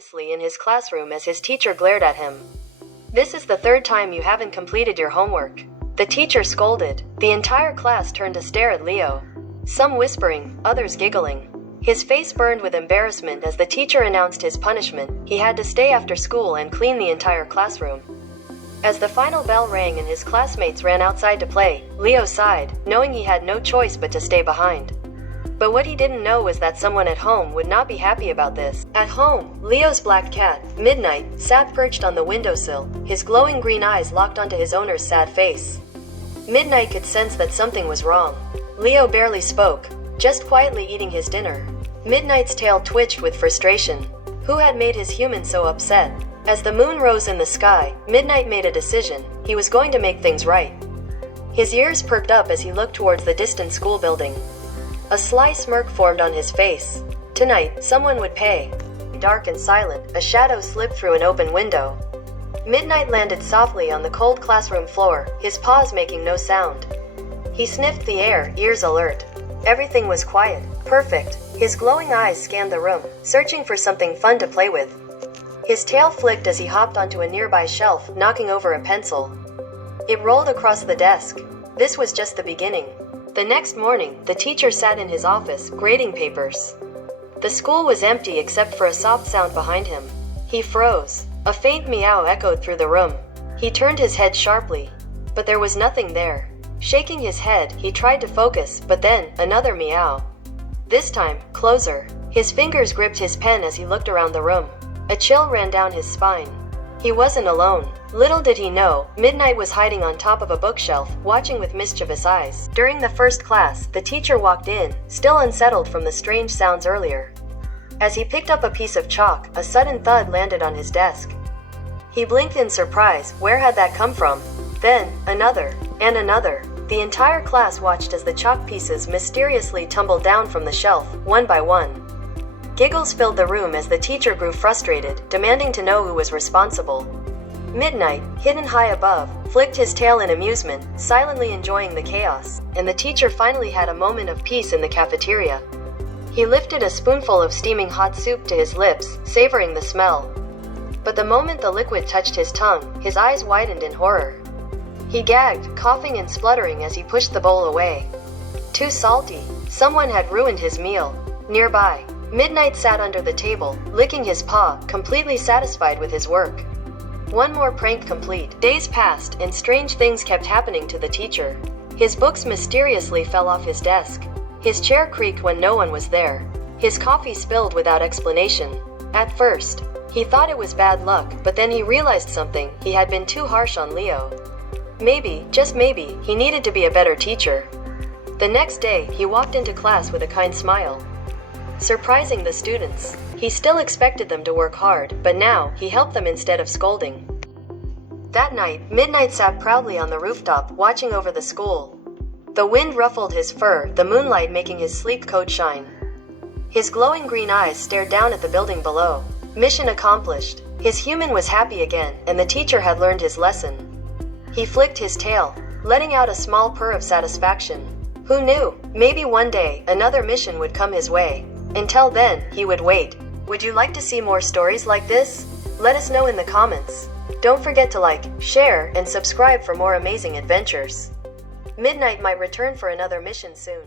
nervously in his classroom as his teacher glared at him. "This is the third time you haven't completed your homework," the teacher scolded. The entire class turned to stare at Leo, some whispering, others giggling. His face burned with embarrassment as the teacher announced his punishment. He had to stay after school and clean the entire classroom. As the final bell rang and his classmates ran outside to play, Leo sighed, knowing he had no choice but to stay behind. But what he didn't know was that someone at home would not be happy about this. At home, Leo's black cat, Midnight, sat perched on the windowsill, his glowing green eyes locked onto his owner's sad face. Midnight could sense that something was wrong. Leo barely spoke, just quietly eating his dinner. Midnight's tail twitched with frustration. Who had made his human so upset? As the moon rose in the sky, Midnight made a decision. He was going to make things right. His ears perked up as he looked towards the distant school building. A sly smirk formed on his face. Tonight, someone would pay. Dark and silent, a shadow slipped through an open window. Midnight landed softly on the cold classroom floor, his paws making no sound. He sniffed the air, ears alert. Everything was quiet, perfect. His glowing eyes scanned the room, searching for something fun to play with. His tail flicked as he hopped onto a nearby shelf, knocking over a pencil. It rolled across the desk. This was just the beginning. The next morning, the teacher sat in his office, grading papers. The school was empty except for a soft sound behind him. He froze. A faint meow echoed through the room. He turned his head sharply, but there was nothing there. Shaking his head, he tried to focus, but then, another meow. This time, closer. His fingers gripped his pen as he looked around the room. A chill ran down his spine. He wasn't alone. Little did he know, Midnight was hiding on top of a bookshelf, watching with mischievous eyes. During the first class, the teacher walked in, still unsettled from the strange sounds earlier. As he picked up a piece of chalk, a sudden thud landed on his desk. He blinked in surprise. Where had that come from? Then, another, and another. The entire class watched as the chalk pieces mysteriously tumbled down from the shelf, one by one. Giggles filled the room as the teacher grew frustrated, demanding to know who was responsible. Midnight, hidden high above, flicked his tail in amusement, silently enjoying the chaos, and the teacher finally had a moment of peace in the cafeteria. He lifted a spoonful of steaming hot soup to his lips, savoring the smell. But the moment the liquid touched his tongue, his eyes widened in horror. He gagged, coughing and spluttering as he pushed the bowl away. Too salty. Someone had ruined his meal. Nearby, Midnight sat under the table, licking his paw, completely satisfied with his work. One more prank complete. Days passed, and strange things kept happening to the teacher. His books mysteriously fell off his desk. His chair creaked when no one was there. His coffee spilled without explanation. At first, he thought it was bad luck, but then he realized something. He had been too harsh on Leo. Maybe, just maybe, he needed to be a better teacher. The next day, he walked into class with a kind smile. Surprising the students. He still expected them to work hard, but now, he helped them instead of scolding. That night, Midnight sat proudly on the rooftop, watching over the school. The wind ruffled his fur, the moonlight making his sleek coat shine. His glowing green eyes stared down at the building below. Mission accomplished. His human was happy again, and the teacher had learned his lesson. He flicked his tail, letting out a small purr of satisfaction. Who knew? Maybe one day, another mission would come his way. Until then, he would wait. Would you like to see more stories like this? Let us know in the comments. Don't forget to like, share, and subscribe for more amazing adventures. Midnight might return for another mission soon.